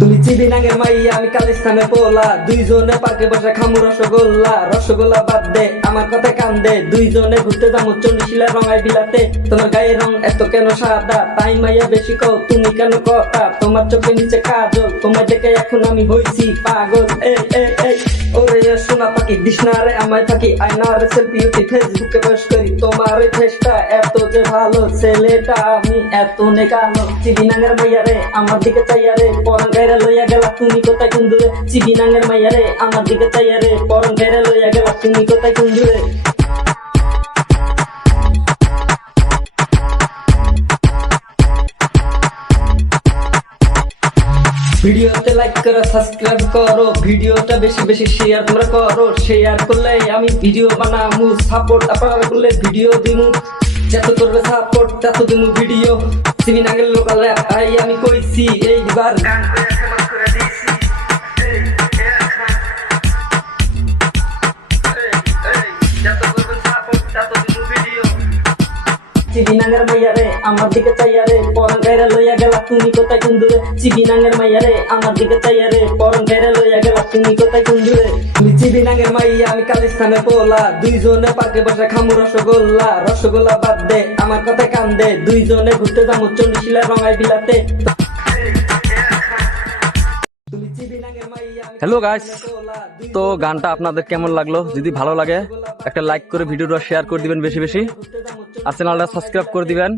তুমি চিবিনাঙ্গের মাইয়া আমি কালিস্তানে পোলা, দুইজনে পার্কে বসে খামু রসগোল্লা। রসগোল্লা বাদ দে আমার কথা কান্দে, দুইজনে ঘুরতে যাবো চন্ডিশিলা রঙাই বিলাতে। তোমার গায়ের রং এত কেন সাদা, তাই মাইয়া বেশি কও তুমি কেন কথা। তোমার চোখের নিচে কাজল, তোমার দেখে এখন আমি হইছি পাগল। এই এই এই ওরে সোনা পাখি দিশনারে আমায় থাকি আয়নারে সেলফি উঠি ফেসবুকে পোস্ট করি। তোমার এই ফেসটা এত যে ভালো, ছেলেটা আমি এত নেকালো। চিবিনাঙ্গের মাইয়া রে আমার দিকে চাইয়া রে, পরন গাইরা লইয়া গেলা তুমি কোথায় কুন্দুরে। চিবিনাঙ্গের মাইয়া রে আমার দিকে চাইয়া রে, পরন গাইরা লইয়া গেলা তুমি কোথায় কুন্দুরে। ভিডিওতে লাইক করো, সাবস্ক্রাইব করো, ভিডিওটা বেশি বেশি শেয়ার তোমরা করো। শেয়ার করলে আমি ভিডিও বানামু, সাপোর্ট আপনারা করলে ভিডিও দিমু। যত করবে সাপোর্ট তত দিমু ভিডিও। চিবিনাঙ্গের লোকাল র‍্যাপ আই আমি কইছি এইবার গান করে ফেমাস করে দিছি। যত করবেন সাপোর্ট তত দিমু ভিডিও। চিবিনাঙ্গের মাইয়া রে আমার দিকে চাইয়া রে, পরন গাইরা লইয়া গেলা তুমি কোথায় কুন্দুরে। চিবিনাঙ্গের মাইয়া রে আমার দিকে চাইয়া রে, পরন গাইরা লইয়া গেলা তুমি কোথায় কুন্দুরে। তুমি চিবিনাঙ্গের মাইয়া আমি কালিস্তানে পোলা, দুইজনে পার্কে বসে খামু রসগোল্লা। রসগোল্লা বাদ দে আমার কথা কান্দে, দুইজনে ঘুরতে যাবো চন্ডিশিলা রঙাই বিলাতে। হ্যালো গাইস, তো গানটা আপনাদের কেমন লাগলো? যদি ভালো লাগে একটা লাইক করে ভিডিওটা শেয়ার করে দিবেন বেশি বেশি, আর চ্যানেলটা সাবস্ক্রাইব করে দিবেন।